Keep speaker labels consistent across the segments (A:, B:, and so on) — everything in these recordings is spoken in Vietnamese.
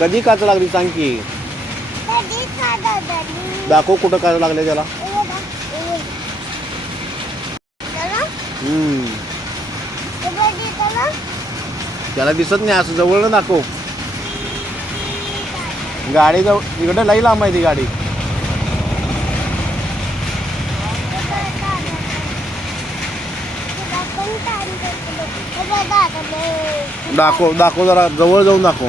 A: कधी काच लागली सांग की दाखव कुठं काच लागले त्याला त्याला दिसत नाही असं जवळ दाखव गाडी जवळ इकडे लई लांब आहे ती गाडी दाखव दाखव जरा जवळ जाऊन दाखव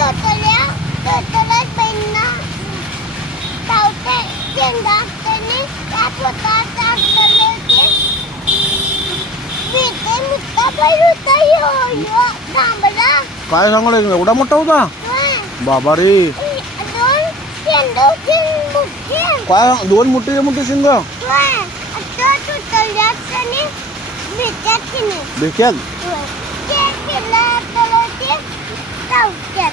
B: được tôi léo được tôi lấy pin nó ờ, đầu tiên trên đó tên ấy đã thuộc ta ra tôi lấy tiếp vì cái một cái bấy lúc tới hồi nữa làm bởi đó
A: cái xong lên ngủ đó mất tốt ta bà bà đi quá đuôn một tí một tí xin cơ Bichet? Bichet
B: là tôi lấy tiếp tàu chật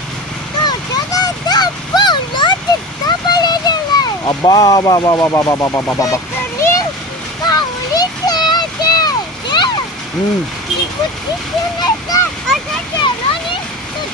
A: আব্বা বা বা বা বা বা বা বা বা হুম